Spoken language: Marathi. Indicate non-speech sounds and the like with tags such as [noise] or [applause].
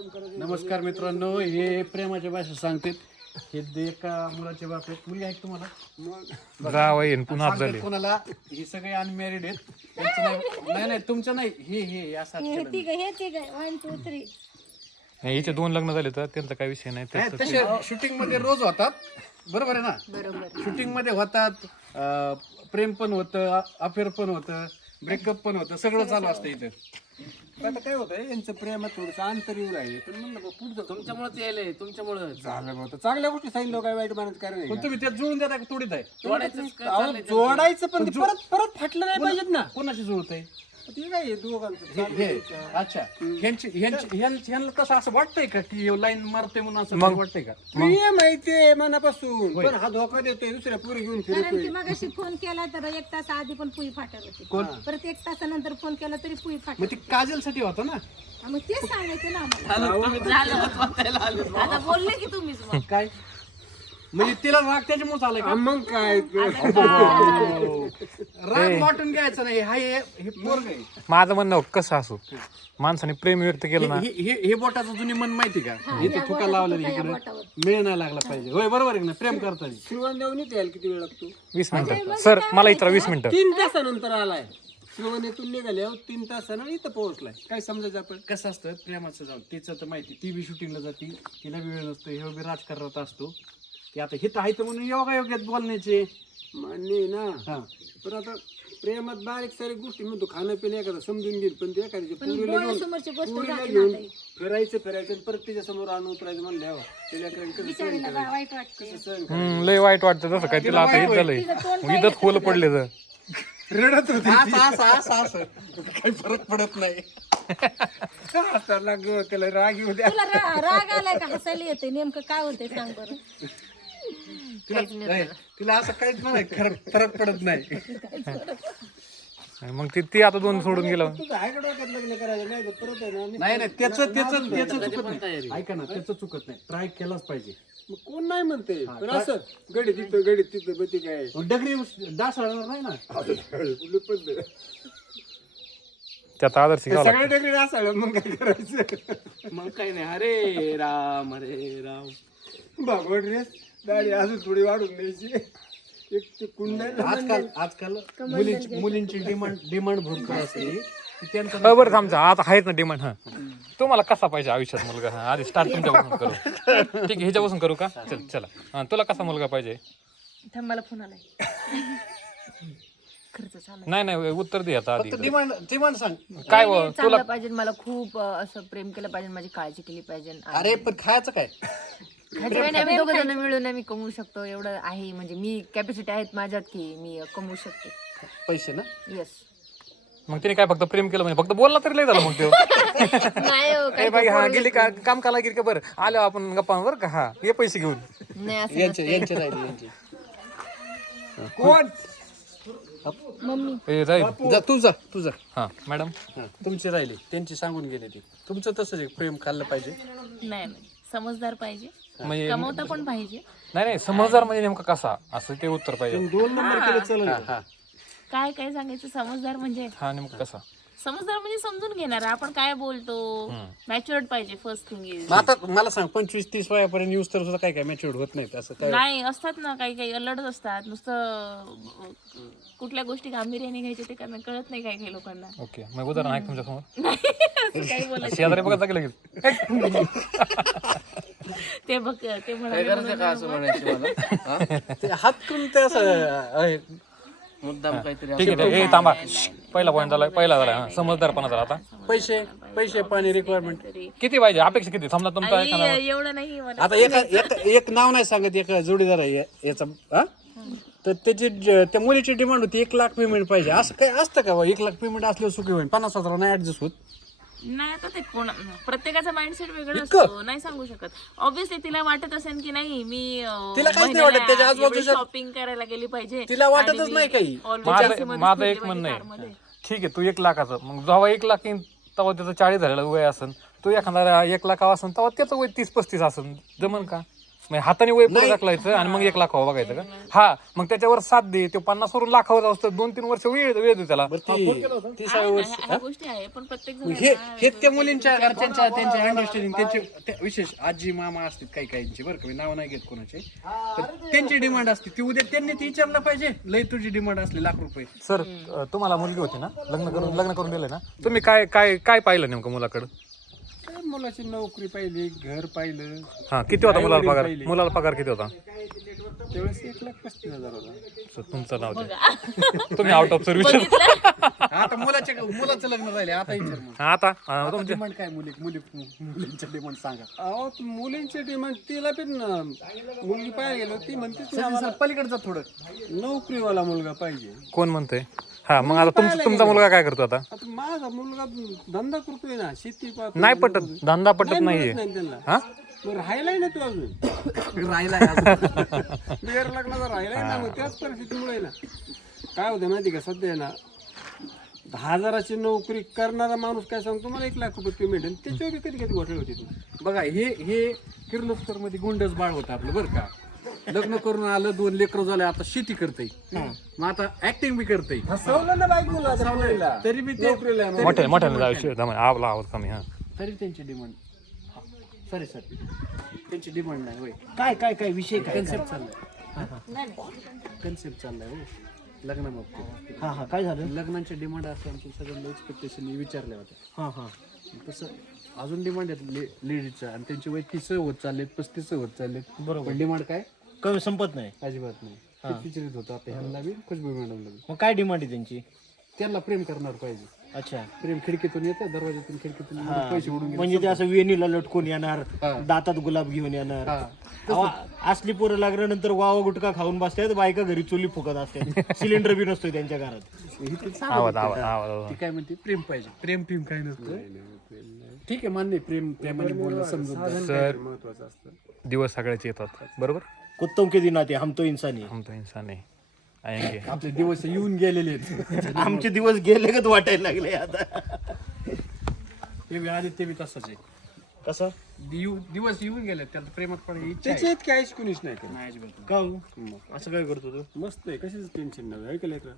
नमस्कार मित्रांनो हे प्रेमाच्या भाषा सांगते हे दे एका मुलाचे बाप आहेत मुली आहेत तुम्हाला पुन्हा सांगतात झाले कोणाला? हे सगळे अनमॅरिड आहेत. त्यांचं नाही नाही नाही तुमचं नाही. हे हे असं हे तिघ हे तिघ. वन टू थ्री नाही हिचे दोन लग्न झाले तर त्यांचा काही विषय नाही. त्याचं तसे शूटिंगमध्ये रोज होतात. बरोबर आहे ना? बरोबर. शूटिंगमध्ये होतात अं, प्रेम पण होतं अफेअर पण होतं ब्रेकअप पण होतं सगळं चालू असतं इथं. आता काय होतंय यांचं प्रेमात थोडंसं अंतर येऊ राहिले पण म्हणलं बा, पुढचं तुमच्यामुळेच यायलंय तुमच्यामुळे. चांगलं होतं चांगल्या गोष्टी सांगितलं काय वाईट मानत कारण पण तुम्ही त्यात जुळून देता का तोडीत आहे? जोडायचं पण ते परत परत फाटलं नाही पाहिजेत ना. कोणाशी जुळत आहे ते काय दोघांचं हे अच्छा. असं वाटतंय का की लाईन मारते म्हणून असं वाटतंय का? प्रिय माहितीये मनापासून. पण हा धोका देतोय दुसऱ्या पुरी घेऊन कारण फिरतोय. की मगाशी फोन केला तर एक तास आधी पण पुई फाटत होती. कोण? परत एक तासानंतर फोन केला तरी पुई फाटत मग ती काजलसाठी होता ना? हा, मग तेच सांगायचं ना आम्हाला. आता बोलले की तुम्हीच मग. काय? म्हणजे तिला राग त्याच्यामुळे आलाय का? हा, मग काय? राग वाटून घ्यायचं नाही. हा हे हे पोरग आहे. माझं म्हणणं कसं असो. माणसाने प्रेम व्यक्त केलं ना. हे- हे हे बोटाचं जुनी मन माहिती का? इथं थुका लावलं इकडे. मेळ नाही लागला पाहिजे. होय बरोबर आहे ना? प्रेम करताना शिवण देऊन यायला किती वेळ लागतो? वीस मिनिटं. सर मला इतर वीस मिनिटं. तीन तासानंतर आलाय. शिवनेतून निघाल्यावर तीन तासानं इथं पोहोचलाय. काय समजायचं आपण? कसं असतं? प्रेमाचं जाऊन तिचं तर माहिती. ती बी शूटिंगला जाते. तिला बी वेळ नसतो. हे बी राजकारणात असतो. की आता हिथं आहे तर म्हणून योगा योग्यात बोलण्याचे. मान्य आहे ना. हा. पण आता प्रेमात बारीक सारी गोष्टी म्हणतो खाणं पिणं एखादा समजून घेईल पण ते एखाद्याच्या पुरीला घेऊन गोष्ट पुरीला फिरायचं फिरायचं आणि परत तिच्या समोर आणून उतरायचं म्हणल्यावर त्याच्या कसं सहन ताई. वाईट वाटते करायचं सहन हम्म, लय वाईट वाटतं तसं काय तिला आता हेच झालंय. इथं खोल पडले तर. रडत होती असं असं असं असं. काही फरक पडत नाही. त्याला राग येऊ द्या. तुला रा- राग आलाय का? हसायला येते नेमकं काय होतंय सांग बरं. तिला नाही, तिला असं काहीच नाही. फरक फरक पडत नाही. [laughs] मग ती ती आता दोन सोडून गेलं तुझं आहे का डोक्यात लग्न करायचं नाही तर परत आहे ना नाही नाही त्याचं त्याचं त्याचं चुकत नाही. ऐका ना त्याचं चुकत नाही. ट्राय केलाच पाहिजे. मग कोण नाही म्हणते? पण असं गडी तिथं गडी तिथं बती काय? डगरी डासळणार नाही ना? पद्धत त्यात आदर्श घ्यावं लागतं. सगळ्या डगडी असाळ मग काय करायचं? मग काही नाही. अरे राम अरे राम. बाबा ड्रेस दाढी अजून थोडी वाढून द्यायची. एक ते कुंड आजकाल आजकाल मुलींची मुलींची डिमांड डिमांड भरपूर असते. की त्यांचं बरं थांबचा आता आहेत ना डिमांड हा. तुम्हाला कसा पाहिजे आयुष्यात मुलगा? हा आधी स्टार्ट तुमच्यापासून करू. ठीक आहे ह्याच्यापासून करू का? चल चला. हा तुला कसा मुलगा पाहिजे? थांब मला फोन आलाय. [laughs] खर्च चालू नाही नाही उत्तर दे आता आधी डिमांड डिमांड सांग. काय व- चांगलं पाहिजे. मला खूप अं, असं प्रेम केलं पाहिजे माझी काळजी केली पाहिजे. आणि अरे पण खायचं काय? [laughs] नाही, आम्ही दोघं जण मिळून आम्ही कमवू शकतो. एवढं आहे. म्हणजे मी कॅपॅसिटी आहेत माझ्यात की मी कमवू शकते. पैसे ना? येस मग तिने काय फक्त प्रेम केलं म्हणजे फक्त बोलला तरी लय झालं मग तो. [laughs] नाही हो, ए काही बाई हा गेली का? काम काला गेली का बरं? आलो आपण गप्पा बरं का? हा ये पैसे घेऊन. नाही असं यांचे यांचे राहिले यांचे. [laughs] कोण? ए राहील. जा तू जा तू जा. हा मॅडम. हा, तुमचे राहिले. त्यांची सांगून गेले ते. तुमचं तसंच आहे प्रेम खाल्लं पाहिजे. नाही नाही. समजदार पाहिजे. म्हणजे कमवता पण पाहिजे. नाही नाही समजदार म्हणजे नेमका कसा? असं ते उत्तर पाहिजे. दोन नंबर केले चालेल हा काय काय सांगायचं? समजदार म्हणजे? हा नेमका कसा? समजदार म्हणजे समजून घेणार. आपण काय बोलतो? मॅच्युअर्ड पाहिजे फर्स्ट थिंग इज मग आता मला सांग पंचवीस तीस वयापर्यंत यूज तर सुद्धा काय काय मॅच्युअर्ड होत नाही असं काय? नाही असतात ना काही काही अलर्ट असतात. नुसतं कुठल्या गोष्टी गांभीर्याने घ्यायचे ते त्यांना कळत नाही काही काही लोकांना. ओके. मग उदाहरण आहे तुमच्यासमोर [laughs] असं काही बोलायचं शेजारी बघा लगेच. [laughs] ते बघ ते म्हणाले म्हणून ते हात करून ते असं अय, मुद्दाम काहीतरी ठीक आहे ठीक आहे. ए थांबा. पहिला पॉईंट झाला पहिला झाला. हा, समजदारपणा झाला आता पैसे पैसे पाणी रिक्वायरमेंट किती पाहिजे? अपेक्षा किती? समजा तुमचा आई, एखादा एवढं नाही मला आता एका एक एक नाव नाही सांगत एक जोडीदार आहे या- याचा हा? तर त्याची ज- त्या मुलीची डिमांड होती एक लाख पेमेंट पाहिजे. असं काय असतं का बा? एक लाख पेमेंट असल्यावर सुखी होईल पन्नास हजार नाही ऍडजस्ट होत. नाही आता ते कोण प्रत्येकाचा माइंडसेट वेगळा असतो नाही सांगू शकत. ऑब्विसली तिला वाटत असेल की नाही मी तिला काहीच नाही वाटत, त्याच्या आजूबाजूच्या- शॉपिंग करायला गेली पाहिजे. तिला वाटतच नाही काही. माझं एक म्हणणं आहे. ठीक आहे तू एक लाखाचं. मग जेव्हा एक लाख येईन तेव्हा त्याचं चाळीस झालेलं वय असेल तू एखादा एक लाख असेल तेव्हा त्याचं वय तीस पस्तीस असेल जमन का? म्हणजे हाताने वय पुढे ढकलायचं आणि मग एक लाखावर बघायचं का? हा मग त्याच्यावर साथ दे. तो पन्नास वरून लाखावर असतं दोन तीन वर्ष वेळ वेळ दे त्याला. ती तीसाव्या आहे ना, वर्ष ह्या- ह्या गोष्टी आहे पण प्रत्येक जण हे हे त्या मुलींच्या घरच्यांच्या त्यांच्या अंडरस्टँडिंग त्यांचे त्या विशेष आजी मामा असतात काही काहींचे बरं का मी नाव नाही घेत कोणाचे. तर त्यांची डिमांड असते. ती उद्या त्यांनी ती विचारलं पाहिजे. लय तुझी डिमांड असली लाख रुपये. सर तुम्हाला मुलगी होती ना? लग्न करून लग्न करून दिलं ना? तुम्ही काय काय काय पाहिलं नेमकं मुलाकडं? काय मुलाची नोकरी पाहिली घर पाहिलं? हा किती होता मुलाला आई-वडील पगार? पाहिले. मुलाला पगार किती होता? त्यावेळेस एक लाख पस्तीस हजार होता. तुमचं नाव द्या. तुम्ही आउट ऑफ सर्व्हिस आता मुलाचे मुलाचं लग्न राहिले आता विचार मग. आता तुमच्या डिमांड काय मुली मुली मुलींच्या डिमांड सांगा. अहो मुलींची डिमांड तिला पण मुलगी पाहायला गेलो ती म्हणते सर, सर, पलीकडे जा थोडं. नोकरीवाला मुलगा पाहिजे. कोण म्हणतंय? हा मग आता तुमचा तुमचा मुलगा काय करतो आता? आता माझा मुलगा धंदा करतोय ना शेती पाहतोय. नाही पटत. धंदा पटत नाही नाहीये. मिळत नाही त्यांना. हा? मग राहिलाय ना तू अजून? राहिलाय. [laughs] बिगर लग्नाचा राहिलाय ना मग त्याच परिस्थितीमुळे ना. काय होतं माहिती का सध्या आहे ना दहा हजाराची नोकरी करणारा माणूस काय सांगतो? मला एक लाख रुपये पेमेंट आणि त्याच्यावर कधी कधी घोटाळे होते बघा हे हे किर्लोस्करमध्ये गुंडच बाळ होतं आपलं बरं का? लग्न करून आलं दोन लेकर झाले आता शेती करते मग आता ऍक्टिंग बी करते ना तरी बी ते मोठ्याने आवला आवाज कमी हा. तरी त्यांची डिमांड सॉरी सर त्यांची डिमांड नाही होय. काय काय काय विषय काय? कन्सेप्ट चाललाय. कन्सेप्ट चाललाय हो लग्नाबाबतीत हा हा. काय झालं? लग्नांच्या डिमांड असते आमच्या सगळ्यांना एक्सपेक्टेशन विचारल्या होत्या. हा हा. तसं अजून डिमांड आहेत लेडीजचं आणि त्यांचे वय तीस होत चाललेत पस्तीस होत चाललेत. बरोबर. डिमांड काय? कमी संपत नाही. अजिबात नाही. होतं आता ह्यांना बी खुशबू मॅडमला बी. मग काय डिमांड आहे त्यांची? त्यांना प्रेम करणार पाहिजे. अच्छा. प्रेम खिडकीतून येतं दरवाजातून खिडकीतून येतं, पैसे उडून. म्हणजे ते असं वेणीला लटकून येणार हा. दातात गुलाब घेऊन येणार. अहो, असली पोरं लागल्यानंतर वावा गुटखा खाऊन बसतात बायका घरी चुली फुकत असतात. [laughs] सिलेंडर बी नसतोय त्यांच्या घरात. हे ते सांगत आवाज होते. आवाज आवाज आवाज. ती काय म्हणते? प्रेम पाहिजे. प्रेम प्रेम काय नसतं? ठीक आहे मान्य आहे, प्रेम प्रेमाने बोलणं समजून सर महत्वाचं असतं दिवस सगळ्याचे येतात. बरोबर? कुत्तम के दिन आते हम तो इंसानी हम तो इंसान आहे आएंगे। आपले दिवस येऊन गेलेले आहेत. आमचे दिवस गेले का वाटायला लागले आता? हे बी आधी ते बी तसंच आहे. कसं? दिव- दिवस येऊन गेले त्यात प्रेमात पडायची इच्छा आहे. त्याच्या इतकी कुणीच नाही नाही अजिबात का हो? असं काय करतो तू? मस्त आहे कशाच टेन्शन नाही ऐकलं का?